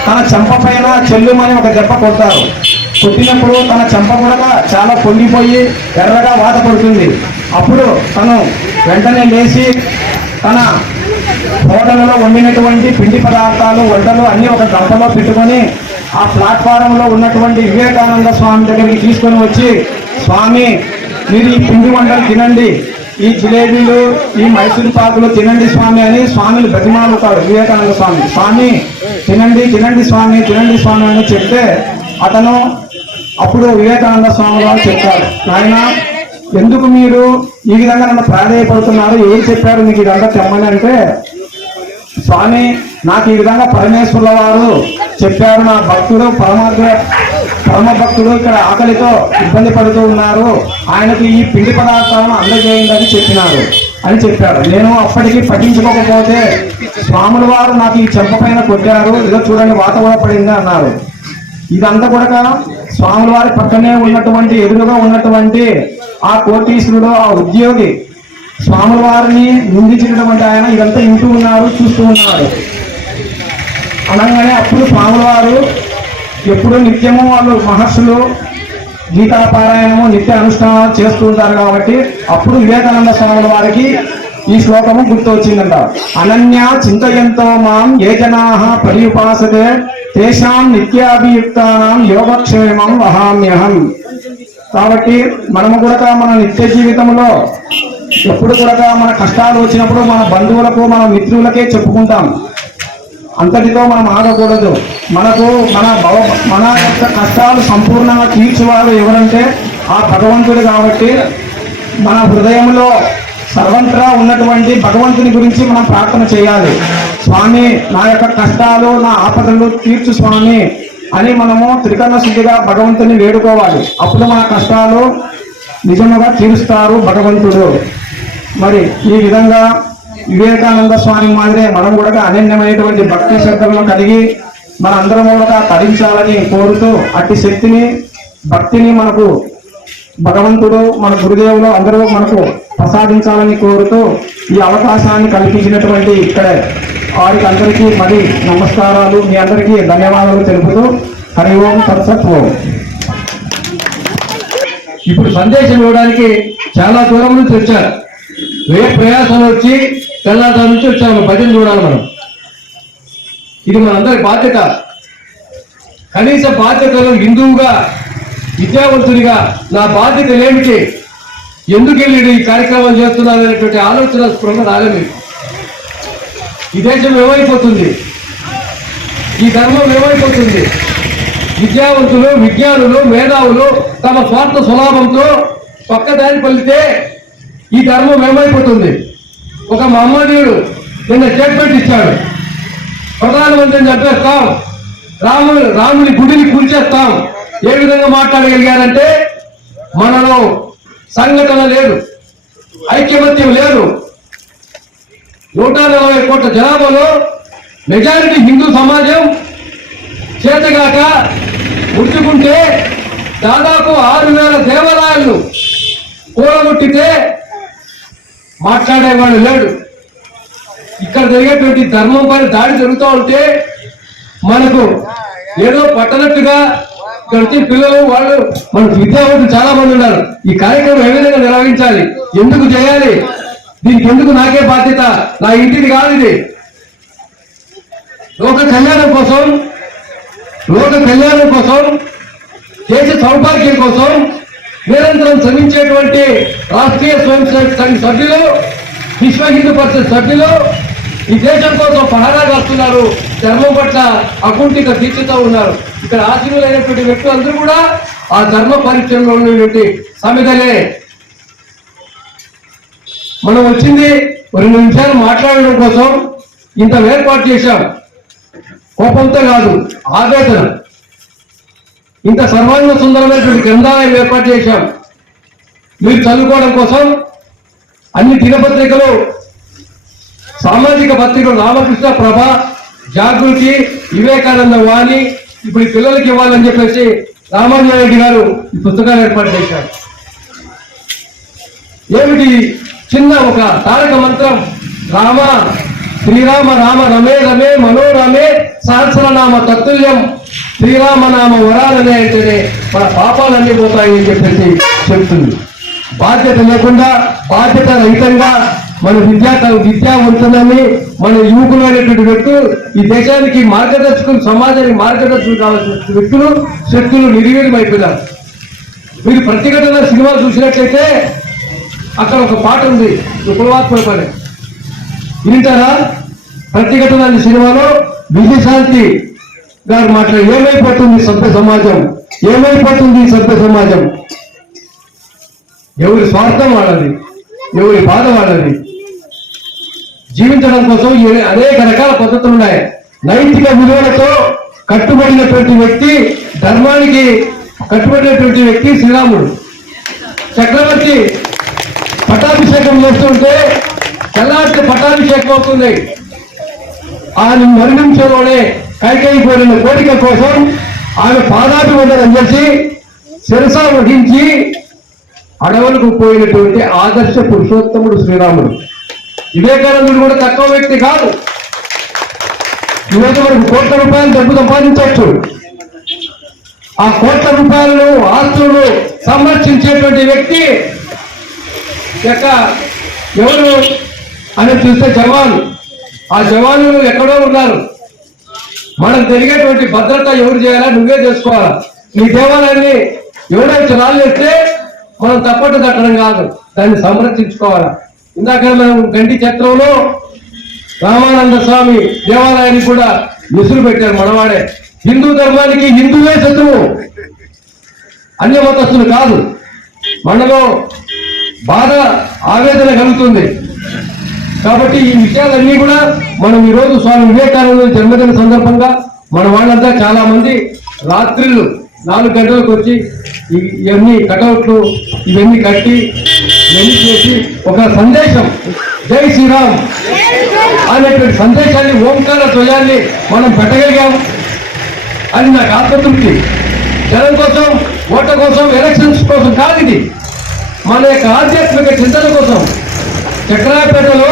తన చెంప పైన చెల్లుమని ఒక దెబ్బ కొడతారు. కొట్టినప్పుడు తన చెంప కూడా చాలా పొంగిపోయి ఎర్రగా వాత పడుతుంది. అప్పుడు తను వెంటనే లేచి తన హోటల్లో వండినటువంటి పిండి పదార్థాలు, వంటలు అన్ని ఒక గంపలో పెట్టుకొని ఆ ప్లాట్ఫారంలో ఉన్నటువంటి వివేకానంద స్వామి దగ్గరికి తీసుకొని వచ్చి, స్వామి మీరు ఈ పిండి వంటలు తినండి, ఈ జిలేబీలు, ఈ మైసూర్ పాకులు తినండి స్వామి అని స్వామిని బతిమాలుతాడు వివేకానంద స్వామి. స్వామి తినండి, తినండి స్వామి, తినండి స్వామి అని చెప్తే అతను, అప్పుడు వివేకానంద స్వామి వారు చెప్తారు, నాయన ఎందుకు మీరు ఈ విధంగా నన్ను ప్రాధేయపడుతున్నారు? ఏం చెప్పారు మీకు ఇదంతా తెమ్మని అంటే, స్వామి నాకు ఈ విధంగా పరమేశ్వరుల వారు చెప్పారు, నా భక్తుడు పరమ భక్తుడు ఇక్కడ ఆకలితో ఇబ్బంది పడుతూ ఉన్నారు, ఆయనకు ఈ పిండి పదార్థాలను అందజేయండి అని చెప్పారు. నేను అప్పటికి పట్టించుకోకపోతే స్వాముల వారు నాకు ఈ చెంప పైన కొట్టారు, ఏదో చూడండి వాత కూడా పడింది అన్నారు. ఇదంతా కూడా స్వాముల వారి పక్కనే ఉన్నటువంటి, ఎదురుగా ఉన్నటువంటి ఆ కోటీశ్వరుడు, ఆ ఉద్యోగి స్వాముల వారిని నిందించినటువంటి ఆయన ఇదంతా వింటూ ఉన్నారు, చూస్తూ ఉన్నారు. అనగానే అప్పుడు స్వాముల వారు ఎప్పుడు నిత్యము వాళ్ళు మహర్షులు గీతాపారాయణము నిత్య అనుష్ఠానాలు చేస్తూ ఉంటారు కాబట్టి అప్పుడు వివేకానంద స్వాముల వారికి ఈ శ్లోకము గుర్తు వచ్చిందంట. అనన్య చింతయంతో మాం ఏ జనాః పర్యుపాసతే తేషాం నిత్యాభియుక్తానాం యోగక్షేమం వహామ్యహం. కాబట్టి మనము కూడా మన నిత్య జీవితంలో ఎప్పుడు కూడా మన కష్టాలు వచ్చినప్పుడు మన బంధువులకు, మన మిత్రులకే చెప్పుకుంటాం. అంతటితో మనం ఆగకూడదు. మన యొక్క కష్టాలు సంపూర్ణంగా తీర్చేవాడు ఎవరంటే ఆ భగవంతుడు. కాబట్టి మన హృదయంలో సర్వంతరా ఉన్నటువంటి భగవంతుని గురించి మనం ప్రార్థన చేయాలి. స్వామి నా యొక్క కష్టాలు, నా ఆపదలు తీర్చు స్వామి అని మనము త్రికరణ శుద్ధిగా భగవంతుని వేడుకోవాలి. అప్పుడు మన కష్టాలు నిజముగా తీరుస్తారు భగవంతుడు. మరి ఈ విధంగా వివేకానంద స్వామి మాదిరే మనం కూడా అనన్యమైనటువంటి భక్తి శ్రద్ధలను కలిగి మన అందరం కూడా తరించాలని కోరుతూ, అట్టి శక్తిని, భక్తిని మనకు భగవంతుడు మన గురుదేవులు అందరూ మనకు ప్రసాదించాలని కోరుతూ ఈ అవకాశాన్ని కల్పించినటువంటి ఇక్కడ వారికి అందరికీ మరి నమస్కారాలు, మీ అందరికీ ధన్యవాదాలు తెలుపుతూ హరి ఓం తత్సత్ ఓం. ఇప్పుడు సందేశం ఇవ్వడానికి చాలా దూరం నుంచి వచ్చారు. ప్రయాసం వచ్చి తెల్లారి నుంచి వచ్చాము. భజన చూడాలి మనం. ఇది మనందరి బాధ్యత. కనీస బాధ్యతలు హిందువుగా, విద్యావంతునిగా నా బాధ్యతలు ఏమిటి, ఎందుకు వెళ్ళి ఈ కార్యక్రమం చేస్తున్నాను అనేటువంటి ఆలోచన స్పృహ రాలేదు. ఈ దేశం ఏమైపోతుంది, ఈ ధర్మం ఏమైపోతుంది? విద్యావంతులు, విజ్ఞానులు, మేధావులు తమ స్వార్థ స్వలాభంతో పక్కదారి పలితే ఈ ధర్మం ఏమైపోతుంది? ఒక మహమ్మదీయుడు నిన్న స్టేట్మెంట్ ఇచ్చాడు, ప్రధానమంత్రిని చంపేస్తాం, రాముని గుడిని కూల్చేస్తాం. ఏ విధంగా మాట్లాడగలిగారంటే మనలో సంఘటన లేదు, ఐక్యమత్యం లేదు. 140 కోట్ల జనాభాలో మెజారిటీ హిందూ సమాజం చేతగాక ముడుచుకుంటే దాదాపు 6,000 దేవాలయాలు కూలగొట్టితే మాట్లాడేవాడు లేడు. ఇక్కడ జరిగేటువంటి ధర్మం పైన దాడి జరుగుతూ ఉంటే మనకు ఏదో పట్టనట్టుగా ఇక్కడ వచ్చి పిల్లలు వాళ్ళు మనకు విద్యావంతులు చాలా మంది ఉన్నారు. ఈ కార్యక్రమం ఏ విధంగా నిర్వహించాలి, ఎందుకు చేయాలి, దీనికి ఎందుకు నాకే బాధ్యత, నా ఇంటిది కాదు ఇది. లోక కళ్యాణం కోసం, దేశ సౌభాగ్యం కోసం నిరంతరం శ్రమించేటువంటి రాష్ట్రీయ స్వయం సేవక సంఘ సభ్యులు, విశ్వ హిందూ పరిషత్ సభ్యులు ఈ దేశం కోసం పహారాగా వస్తున్నారు. ధర్మం పట్ల అకుంఠిత దీక్షతో ఉన్నారు. ఇక్కడ ఆశీనులైనటువంటి వ్యక్తులందరూ కూడా ఆ ధర్మ పరిచయంలో ఉన్నటువంటి సమిధలే. మనం వచ్చింది 2 నిమిషాలు మాట్లాడడం కోసం ఇంత ఏర్పాటు చేశాం. కోపంతో కాదు, ఆవేదన. ఇంత సర్వాంగ సుందరమైనటువంటి గ్రంథాలయం ఏర్పాటు చేశాం. మీరు చదువుకోవడం కోసం అన్ని దినపత్రికలు, సామాజిక పత్రికలు, రామకృష్ణ ప్రభ, జాగృతి, వివేకానంద వాణి ఇప్పుడు ఈ పిల్లలకి ఇవ్వాలని చెప్పేసి రామాంజనేయుడు గారు ఈ పుస్తకాలు ఏర్పాటు చేశారు. ఏమిటి? చిన్న ఒక తారక మంత్రం, రామ శ్రీరామ రామ రమే రమే మనోరమే సహస్రనామ తత్తుల్యం శ్రీరామనామ వరాలనే అంటేనే మన పాపాలన్నీ పోతాయి అని చెప్పేసి చెప్తుంది. బాధ్యత లేకుండా, బాధ్యత రహితంగా మన విద్యావంతులని, మన యువకులైనటువంటి వ్యక్తులు, ఈ దేశానికి మార్గదర్శకులు, సమాజానికి మార్గదర్శకులు కావాల్సిన వ్యక్తులు, శక్తులు నిర్వీర్యమైపోయినారు. మీరు ప్రతిఘటన సినిమా చూసినట్లయితే అక్కడ ఒక పాట ఉంది, విప్లవాత్మక పని వింటారా? ప్రతిఘటన అనే సినిమాలో విజయశాంతి గారు మాట్లాడి ఏమైపోతుంది సభ్య సమాజం, ఏమైపోతుంది సభ్య సమాజం. ఎవరి స్వార్థం వాళ్ళది, ఎవరి బాధ వాళ్ళది. జీవించడం కోసం అనేక రకాల పద్ధతులు ఉన్నాయి. నైతిక విలువలతో కట్టుబడినటువంటి వ్యక్తి, ధర్మానికి కట్టుబడినటువంటి వ్యక్తి శ్రీరాముడు. చక్రవర్తి పట్టాభిషేకం చేస్తుంటే తెల్లారితే పట్టాభిషేకం అవుతుంది. ఆయన మరణించలోనే కైకేయి కోరిన కోరిక కోసం ఆమె పాదాభివందనం చేసి శిరస వహించి అడవులకు పోయినటువంటి ఆదర్శ పురుషోత్తముడు శ్రీరాముడు. వివేకానందుడు కూడా తక్కువ వ్యక్తి కాదు. ఈరోజు మనకు కోట్ల రూపాయలు డబ్బు సంపాదించవచ్చు. ఆ కోట్ల రూపాయలను, ఆస్తులను సంరక్షించేటువంటి వ్యక్తి ఎవరు అని చూస్తే జవాను. ఆ జవానులు ఎక్కడో ఉన్నారు. మనకు జరిగేటువంటి భద్రత ఎవరు చేయాలా, నువ్వే చేసుకోవాలా. నీ దేవాలయాన్ని ఎవరో చలాలు చేస్తే మనం తప్పట్టు తట్టడం కాదు, దాన్ని సంరక్షించుకోవాలా. ఇందాక మనం గంటి క్షేత్రంలో రామానంద స్వామి దేవాలయాన్ని కూడా విసురు పెట్టారు మనవాడే. హిందూ ధర్మానికి హిందువే శత్రువు, అన్య మతస్థులు కాదు. మనలో బాధ, ఆవేదన కలుగుతుంది. కాబట్టి ఈ విషయాలన్నీ కూడా మనం ఈరోజు స్వామి వివేకానంద జన్మదిన సందర్భంగా మన వాళ్ళంతా చాలా మంది రాత్రిళ్ళు 4 గంటలకు వచ్చి ఇవన్నీ కటౌట్లు ఇవన్నీ కట్టి ఇవన్నీ చేసి ఒక సందేశం, జై శ్రీరామ్ అనేటువంటి సందేశాన్ని, ఓంకార ధ్వజాన్ని మనం పెట్టగలిగాం. అది నాకు ఆత్మతృప్తి. జనం కోసం, ఓట్ల కోసం, ఎలక్షన్స్ కోసం కాదు. ఇది మన యొక్క ఆధ్యాత్మిక చింతన కోసం. చక్రాపేటలో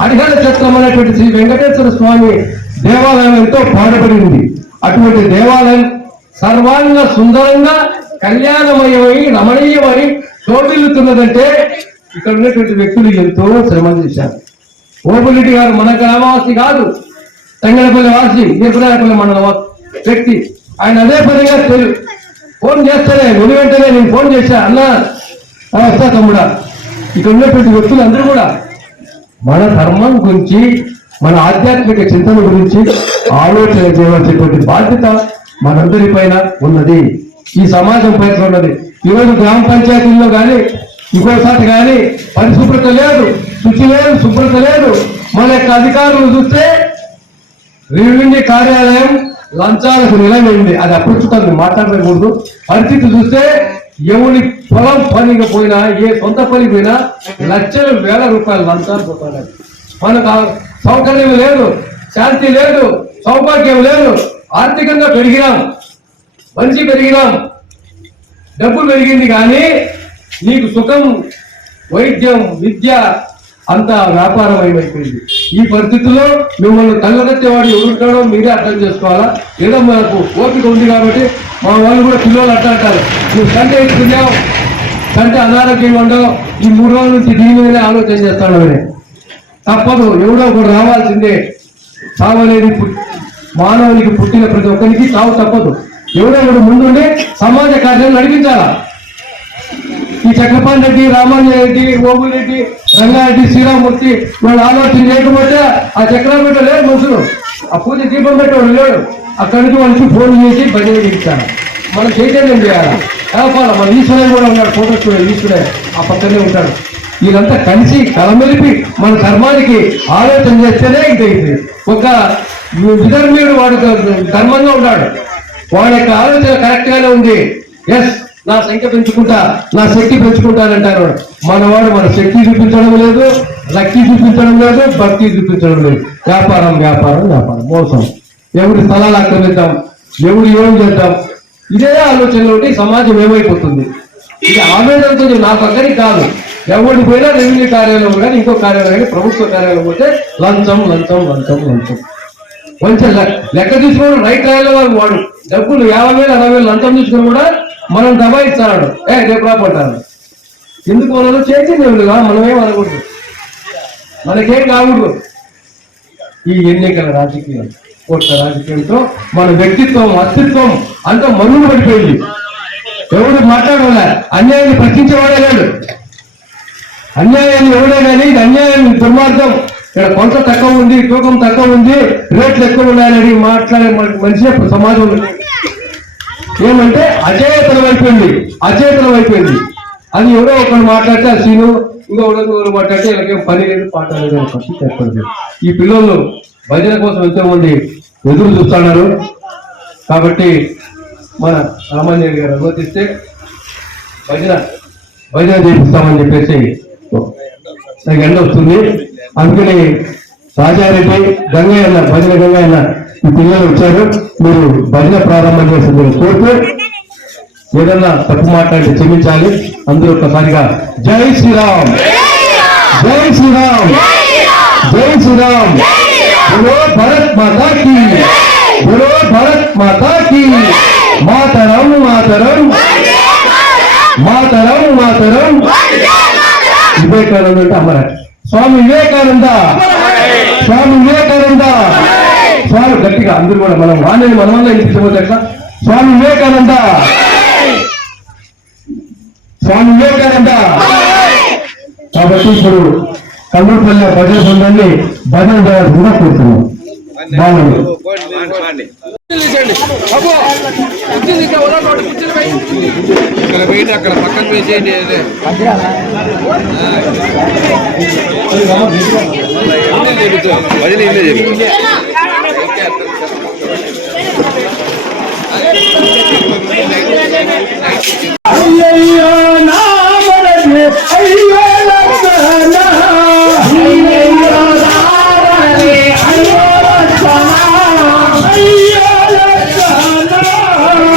హరిహర చక్రం అనేటువంటి శ్రీ వెంకటేశ్వర స్వామి దేవాలయం ఎంతో పాడుపడి ఉంది. అటువంటి దేవాలయం సర్వాంగ సుందరంగా కళ్యాణమయమై రమణీయమై శోభిల్లుతున్నదంటే ఇక్కడ ఉన్నటువంటి వ్యక్తులు ఎంతో శ్రమ చేశారు. ఓబులెడ్డి గారు మన గ్రామవాసి కాదు, తంగడపల్లి వాసి, ఈర్పరాయపల్లి మండల వ్యక్తి. ఆయన అదే పనిగా ఫోన్ చేస్తానే వెను వెంటనే నేను ఫోన్ చేశా, అన్న వస్తా తమ్ముడా. ఇక్కడ ఉన్నటువంటి వ్యక్తులు అందరూ కూడా మన ధర్మం గురించి, మన ఆధ్యాత్మిక చింతన గురించి ఆలోచన చేయవలసినటువంటి బాధ్యత మనందరి పైన ఉన్నది, ఈ సమాజం పైన ఉన్నది. ఈరోజు గ్రామ పంచాయతీల్లో కానీ ఇంకోసారి కానీ పరిశుభ్రత లేదు, శుచి లేదు, శుభ్రత లేదు. మన యొక్క అధికారులు చూస్తే రెవెన్యూ కార్యాలయం లంచాలకు నిలబడింది. అది అప్రస్తుతం మాట్లాడకూడదు. పరిస్థితి చూస్తే ఎవరి పొలం పనికి పోయినా, ఏ సొంత పనికి పోయినా లక్షలు వేల రూపాయలు లంచాలు పోతాడు. మనకు సౌకర్యం లేదు, శాంతి లేదు, సౌభాగ్యం లేదు. ఆర్థికంగా పెరిగినాం, మంచి పెరిగినాం, డబ్బు పెరిగింది, కానీ నీకు సుఖం, వైద్యం, విద్య అంతా వ్యాపారం అయిపోయింది. ఈ పరిస్థితుల్లో మిమ్మల్ని కళ్ళగత్తేవాడు ఎవరుంటాడో మీరే అర్థం చేసుకోవాలా. ఏదో మనకు ఓపిక ఉంది కాబట్టి మా వాళ్ళు కూడా పిల్లలు అట్లా అంటారు, నువ్వు సంటే ఇస్తున్నావు, సంటే అనారోగ్యంగా ఉండవు, ఈ 3 రోజుల నుంచి దీని మీదనే ఆలోచన చేస్తాడు. తప్పదు, ఎవడో ఒకడు రావాల్సిందే. చావనేది మానవునికి పుట్టిన ప్రతి ఒక్కరికి చావు తప్పదు. ఎవడో ఒకడు ముందుండి సమాజ కార్యాలు నడిపించాలా. ఈ చక్రపాణి రెడ్డి, రామాంజన రెడ్డి, ఓబులెడ్డి, రంగారెడ్డి, శ్రీరామూర్తి వాళ్ళు ఆలోచన చేయకపోతే ఆ చక్రపేట లేడు మనుషులు. ఆ పూజ దీపం పెట్టేవాడు లేడు. అక్కడి నుంచి వాళ్ళకి ఫోన్ చేసి భజన చేయించాలి. మనం చైతన్యం చేయాలి. కాపాల మన ఈశ్వరుడు కూడా ఉన్నాడు, ఫోటో చూడాలి, ఈశ్వరుడే ఆ పక్కనే ఉంటాడు. వీళ్ళంతా కలిసి కలమెలిపి మన ధర్మానికి ఆలోచన చేస్తేనే ఇంకైంది. ఒక విధర్మీయుడు వాడు ధర్మంగా ఉన్నాడు, వాడి యొక్క ఆలోచన కరెక్ట్ గానే ఉంది. ఎస్, నా సంఖ్య పెంచుకుంటా, నా శక్తి పెంచుకుంటానంటారు. మనవాడు మన శక్తి చూపించడం లేదు, లక్కి చూపించడం లేదు, భక్తి చూపించడం లేదు. వ్యాపారం వ్యాపారం వ్యాపారం, మోసం. ఎవరి స్థలాలు ఆక్రమిద్దాం, ఎవరు ఏం చేద్దాం, ఇదే ఆలోచనలో ఉంటే సమాజం ఏమైపోతుంది. ఇది ఆవేదనతో నాకు అక్కడికి కాదు, ఎవరి పోయినా రెవెన్యూ కార్యాలయం కానీ ఇంకో కార్యాలయం కానీ ప్రభుత్వ కార్యాలయం పోతే లంచం లంచం లంచం లంచం. కొంచెం లెక్క తీసుకుని రైట్ రాయాలి. వాడు డబ్బులు 50,000 60,000 లంచం తీసుకుని కూడా మనం దబాయిస్తాడు. రేపు రాబోతాడు. ఎందుకు మనలో చైతన్యములుగా మనమేం అనకూడదు, మనకేం కాకూడదు. ఈ ఎన్నికల రాజకీయం, కోట్ల రాజకీయంతో మన వ్యక్తిత్వం, అస్తిత్వం అంతా మరుగున పడిపోయింది. ఎవరు మాట్లాడలే, అన్యాయాన్ని ప్రశ్నించేవాడే లేడు. అన్యాయాన్ని ఎవడే కానీ ఇది అన్యాయం, దుర్మార్గం, ఇక్కడ కొంత తక్కువ ఉంది, తూకం తక్కువ ఉంది, రేట్లు ఎక్కువ ఉన్నాయని మాట్లాడే మనిషి సమాజంలో ఏమంటే అచేతనం అయిపోయింది, అచేతనం అయిపోయింది. అది ఎవరో ఒకరు మాట్లాడితే ఆ సీను, ఇంకొకరు మాట్లాడితే వీళ్ళకేం పని లేదు, పాట లేదు అని పరిస్థితి ఏర్పడింది. ఈ పిల్లలు భజన కోసం ఎంతో మంది ఎదురు చూస్తున్నారు. కాబట్టి మన రామాంజనేయుడు గారు అనుమతిస్తే భజన చేపిస్తామని చెప్పేసి నాకు ఎండ వస్తుంది. అందుకని రాజారెడ్డి, గంగయ్య, భజన గంగయ్య ఈ పిల్లలు వచ్చారు. మీరు భజన ప్రారంభం చేసింది కోరుతూ ఏదన్నా తప్పు మాట్లాడితే క్షమించాలి. అందరూ ఒక్కసారిగా జై శ్రీరామ్, జై శ్రీరామ్, జై శ్రీరామ్, బోలో భారత్ మాతా కీ, బోలో భారత్ మాతా కీ, మాతరం మాతరం మాతరం మాతరం. వివేకానంద అంటే అమర, స్వామి వివేకానంద, స్వామి వివేకానంద. స్వామి గట్టిగా అందరూ కూడా మనం వాణిని మన వల్ల ఇంటిపోతే స్వామి వివేకానంద, స్వామి వివేకానంద. కాబట్టి ఇప్పుడు కల్లూరుపల్లి భజన బృందాన్ని భజన చేయాల్సిందిగా కోరుతున్నాం. బాగుంది. అక్కడ పక్కన వేసేయండి. అయ్యయ్యో నా మనసే, అయ్యో లక్షణ, అయ్యయ్యో నా మనసే, అయ్యో లక్షణ, అయ్యో లక్షణ.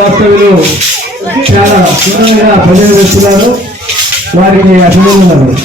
వాస్తవ్యులు చాలా సుందరంగా భజన చేస్తున్నారు. వారికి అభినందనలు.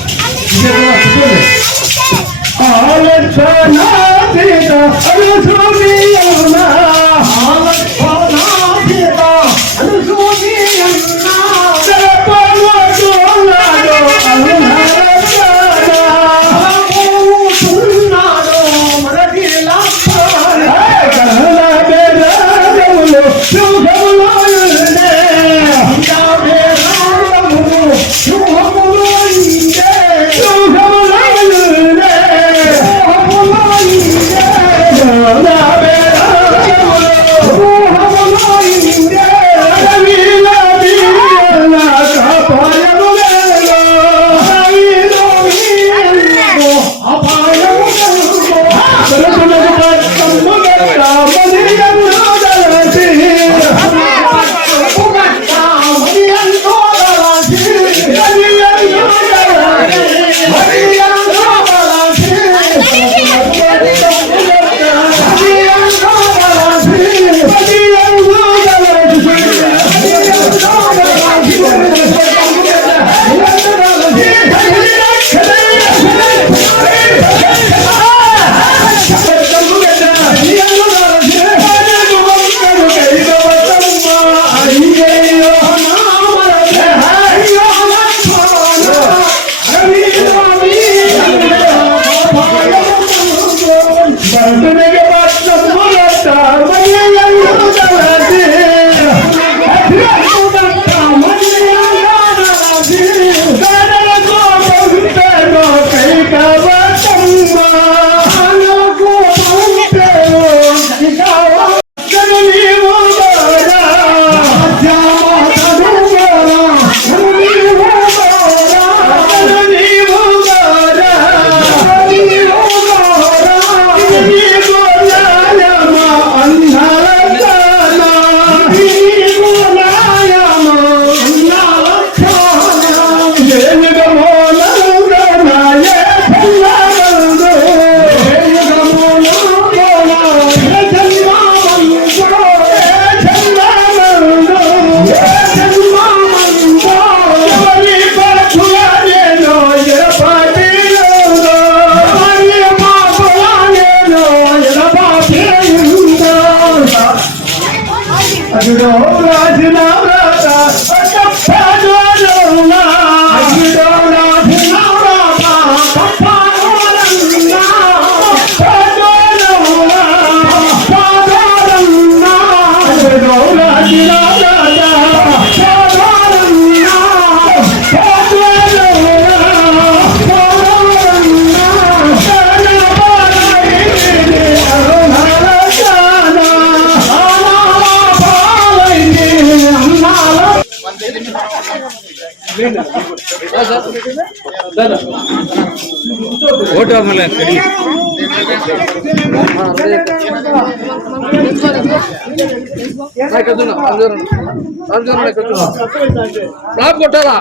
కొట్టారా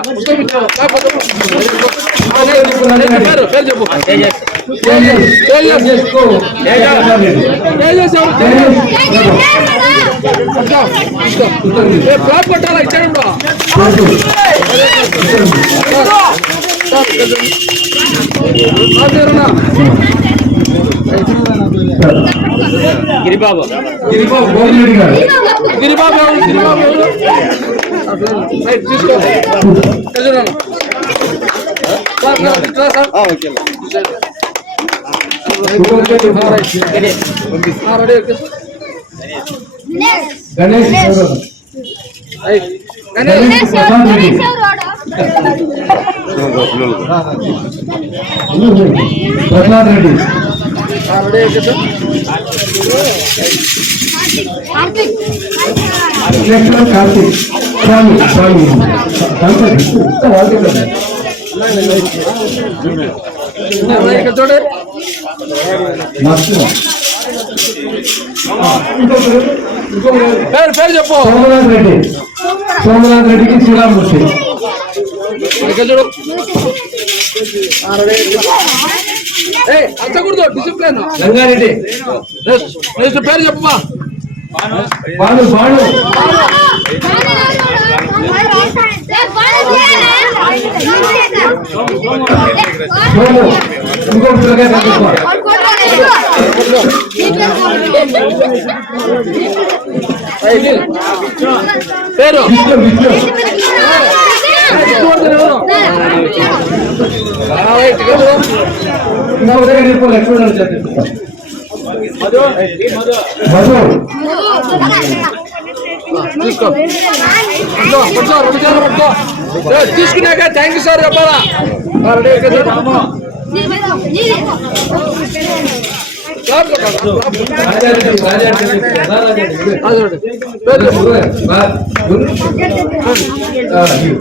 ఫ్లాప్ కొట్టాలా ఇచ్చాడు గిరిబాబు తీసుకో గణేష్ ప్రసాద్ రెడ్డి కార్తీక్ స్వామి స్వామి చూడే పేరు పేరు చెప్పు సోమనాథ్ రెడ్డికి శ్రీరామూర్తి చూడు అంతకూడదు డిసిప్లిన్ రంగారెడ్డి పేరు చెప్పమ్మా బాను బాను ఇంకో పిల్లగా పేరు తీసుకో తీసుకున్నాక థ్యాంక్ యూ సార్ చెప్పాలా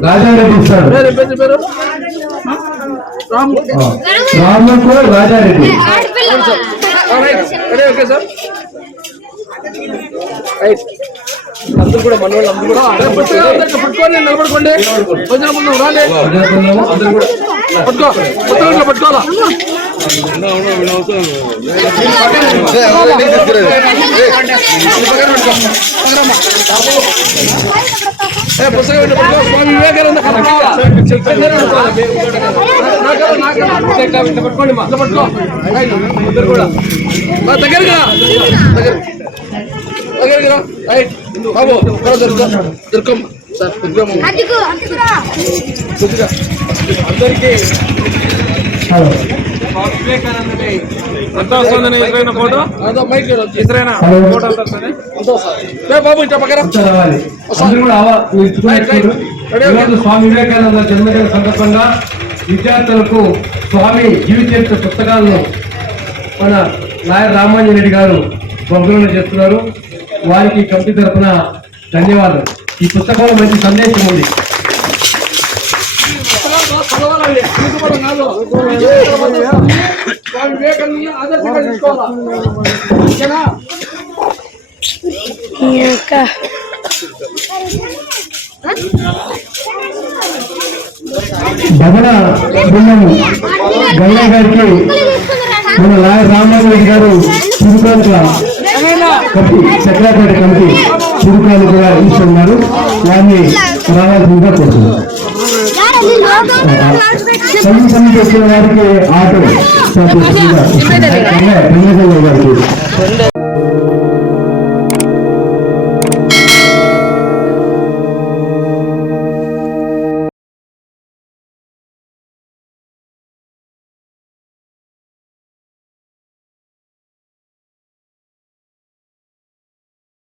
రాజారెడ్డి ఇస్తాడు పేరు రాముకు రాజారెడ్డి ఓకే సార్ అందరూ కూడా మన వాళ్ళు అందరూ కూడా పట్టుకోండి నిలబడుకోండి కొంచెం ముందు రాండి అందరూ కూడా పట్టుకో పట్టుకోండి పట్టుకోవాలా పుస్తకం పట్టుకో స్వామి వివేకానంద పట్టుకోండి పట్టుకో అందరు కూడా దగ్గరగా దగ్గరగా రైట్ బాబు దుర్గమ్మ సార్ దుర్గమ్మ అందరికీ వివేకానందకి అంతా వస్తుందని ఎదురైన ఫోటో అదో మైక్ ఎదురైన ఫోటో అంతా వస్తుంది బాబు ఇంత పక్కన స్వామి వివేకానంద జన్మదిన సందర్భంగా విద్యార్థులకు స్వామి జీవిత చరిత్ర పుస్తకాలను మన నాయర్ రామాంజన్ రెడ్డి గారు బహుమతులు చేస్తున్నారు. వారికి కమిటీ తరఫున ధన్యవాదాలు. ఈ పుస్తకంలో మంచి సందేశం ఉంది. భవన బృందము గంగయ్య గారికి మన నాయర్ రామాంజన్ రెడ్డి గారు చిరుకాలుగా కమిటీ సెక్రటరీ కమిటీ చిరుకాలు కూడా ఇస్తున్నారు. వారిని రావాల్సిందిగా కోరుతున్నారు. కమిటీ వచ్చిన వారికి ఆటో గారికి